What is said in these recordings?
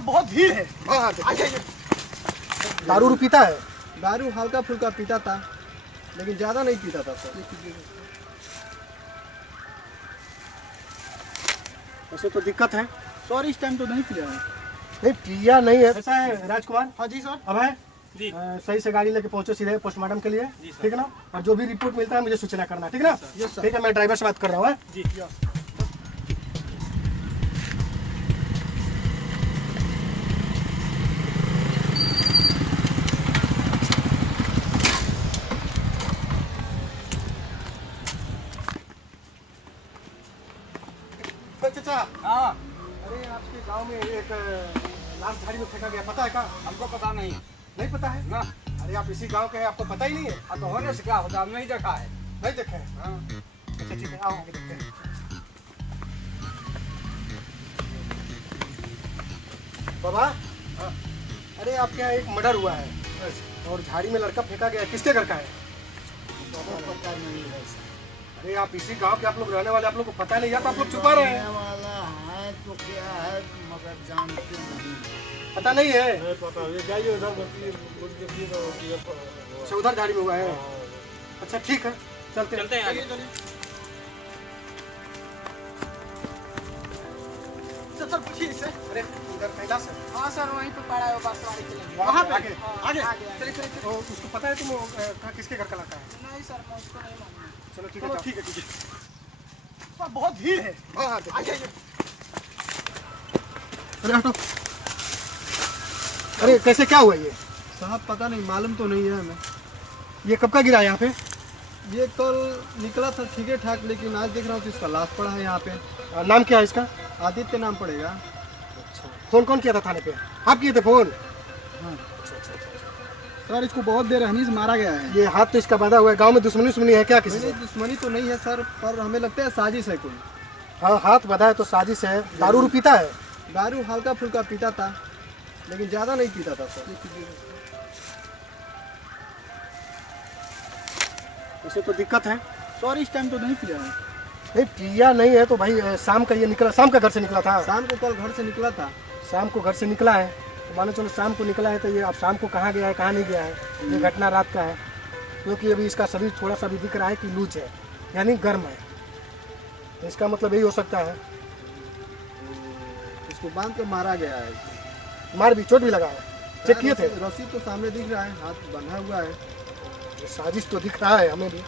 बहुत भीड़ है। दारू पीता है? दारू हल्का फुल्का पीता था, लेकिन ज़्यादा नहीं पीता था सर। वैसे तो दिक्कत है। सर इस टाइम तो नहीं पिया हूँ। नहीं पिया नहीं है ऐसा है राजकुमार। हाँ जी सर। अब है जी। सही से गाड़ी लेके पहुंचो सीधे पोस्टमार्टम के लिए, ठीक है ना। और जो भी रिपोर्ट मिलता है मुझे सूचना करना, ठीक है ना। Yes sir. ठीक है, मैं ड्राइवर से बात कर रहा हूँ। जी। चाचा, हाँ, अरे आपके गांव में एक लाश झाड़ी में फेंका गया, पता है क्या? हमको पता नहीं नहीं पता है ना। अरे आप इसी गांव के हैं, आपको पता ही नहीं है? अब तो होने से क्या होता, हम नहीं देखा है। नहीं देखे हैं? हाँ। अच्छा ठीक है, आओ आगे देखते हैं। बाबा, अरे आपके यहाँ एक मर्डर हुआ है और झाड़ी में लड़का फेंका गया है, किसके घर का है? पता नहीं है सर। अरे आप इसी गांव के आप लोग रहने वाले, आप लोग को पता नहीं, या तो आप लोग छुपा रहे हैं? वाला है तो क्या है, मगर जानते नहीं। पता नहीं है? पता है, जाइए उधर अच्छा उधर झाड़ी में हुआ है। अच्छा ठीक है, चलते हैं आगे। सर पूछिए इससे। अरे इधर कैलाश है। हाँ सर, वहीं पे पड़ा है वो बस वाले के लिए। वहाँ पे आगे आगे चलिए चलिए तो उसको पता है तुम किसके घर का लड़का है? नहीं सर, मैं उसको नहीं मालूम। चलो ठीक है, चलो ठीक है। सर बहुत भीड़ है। अरे हटो। अरे कैसे क्या हुआ ये? साहब पता नहीं, मालूम तो नहीं है हमें। ये कब का गिरा है यहाँ पे? ये कल निकला था ठीक ठाक, लेकिन आज देख रहा हूँ कि इसका लाश पड़ा है यहाँ पे। नाम क्या है इसका? आदित्य नाम पड़ेगा। अच्छा, फोन कौन किया था थाने पे? आप किए थे फोन? सर इसको बहुत देर हनी से मारा गया है। ये हाथ तो इसका बांधा हुआ है, गांव में दुश्मनी है क्या किसी नहीं, से? दुश्मनी तो नहीं है सर, पर हमें लगता है साजिश है कोई। हाँ, हाथ बांधा है तो साजिश है। दारू पीता है? दारू हल्का फुल्का पीता था, लेकिन ज़्यादा नहीं पीता था सर। वैसे तो दिक्कत है। सर इस टाइम तो नहीं पिया हूँ। नहीं पिया नहीं है तो भाई शाम का ये निकला, शाम का घर से निकला था। शाम को कल घर से निकला था। शाम को घर से निकला है तो मानो चलो शाम को निकला है, तो ये अब शाम को कहाँ गया है कहाँ नहीं गया है, ये घटना रात का है। क्योंकि अभी इसका शरीर थोड़ा सा भी दिख रहा है कि लूज है, यानी गर्म है, तो इसका मतलब यही हो सकता है। इसको बांध के मारा गया है। मार भी, चोट भी लगा है? चेक किए थे? रस्सी तो सामने दिख रहा है, हाथ बंधा हुआ है। ये साजिश तो दिख रहा है हमें भी।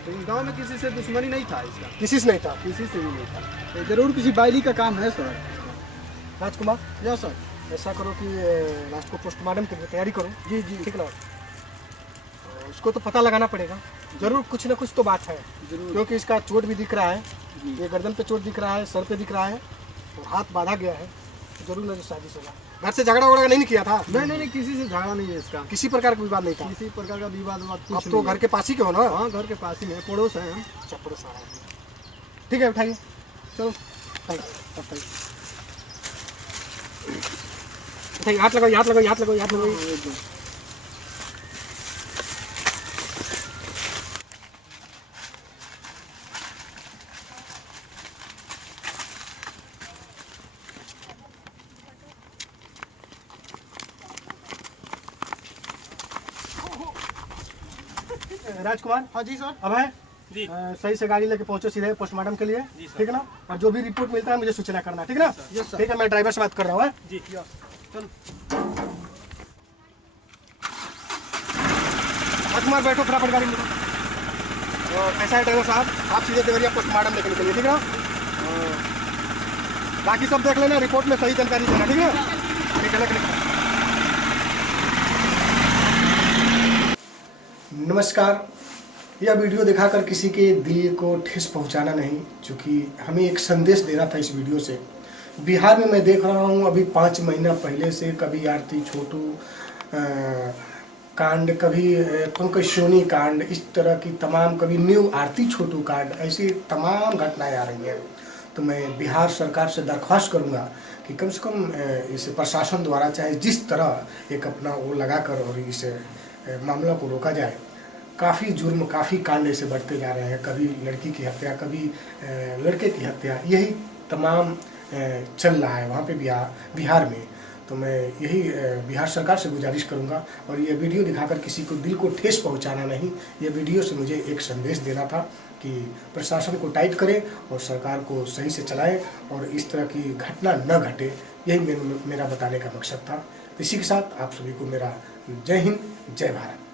लेकिन गांव में किसी से दुश्मनी नहीं था इसका, किसी से नहीं था। किसी से भी नहीं था। ये जरूर किसी बाइली का काम है सर। राजकुमार, या सर। ऐसा करो कि लास्ट को पोस्टमार्टम के लिए तैयारी करो। जी जी ठीक ना? उसको तो पता लगाना पड़ेगा, जरूर कुछ ना कुछ तो बात है। क्योंकि इसका चोट भी दिख रहा है, ये गर्दन पे चोट दिख रहा है, सर पे दिख रहा है और हाथ बांधा गया है, तो जरूर ना जो साजिश होगा। घर से झगड़ा वगड़ा नहीं किया था? नहीं, किसी से झगड़ा नहीं है इसका, किसी प्रकार का विवाद नहीं था? किसी प्रकार का विवाद कुछ अब तो घर के पास ही के हो ना? हाँ, घर के पास ही में, पड़ोस है हम। अच्छा, पड़ोस आ रहा है। ठीक है, उठाइए, चलो उठाइए, हाथ लगाओ, हाथ लगाओ, हाथ लगाओ, हाथ लगाओ। राजकुमार। हाँ जी सर। अब है जी। सही से गाड़ी लेके पहुंचो सीधे पोस्टमार्टम के लिए, ठीक है ना। और जो भी रिपोर्ट मिलता है मुझे सूचना करना, ठीक है ना। Yes sir. ठीक है, मैं ड्राइवर से बात कर रहा हूँ। जी। राजकुमार बैठो, फटाफट गाड़ी में। तो कैसा है ड्राइवर साहब, आप सीधे देवरिया पोस्टमार्टम देखने के लिए, ठीक है ना। बाकी सब देख लेना, रिपोर्ट में सही जानकारी देना, ठीक है। नमस्कार। यह वीडियो दिखाकर किसी के दिल को ठेस पहुंचाना नहीं, क्योंकि हमें एक संदेश देना था इस वीडियो से। बिहार में मैं देख रहा हूं अभी 5 महीना पहले से कभी आरती छोटू कांड, कभी पंकज सोनी कांड, इस तरह की तमाम, कभी न्यू आरती छोटू कांड, ऐसी तमाम घटनाएं आ रही हैं। तो मैं बिहार सरकार से दरख्वास्त करूंगा कि कम से कम इस प्रशासन द्वारा चाहे जिस तरह एक अपना वो लगाकर और इस मामला को रोका जाए। काफ़ी जुर्म, काफ़ी कांड ऐसे बढ़ते जा रहे हैं, कभी लड़की की हत्या, कभी लड़के की हत्या, यही तमाम चल रहा है वहाँ पे बिहार में। तो मैं यही बिहार सरकार से गुजारिश करूँगा, और ये वीडियो दिखाकर किसी को दिल को ठेस पहुँचाना नहीं, ये वीडियो से मुझे एक संदेश देना था कि प्रशासन को टाइट करें और सरकार को सही से चलाएं और इस तरह की घटना न घटे, यही मेरा बताने का मकसद था। इसी के साथ आप सभी को मेरा जय हिंद, जय भारत।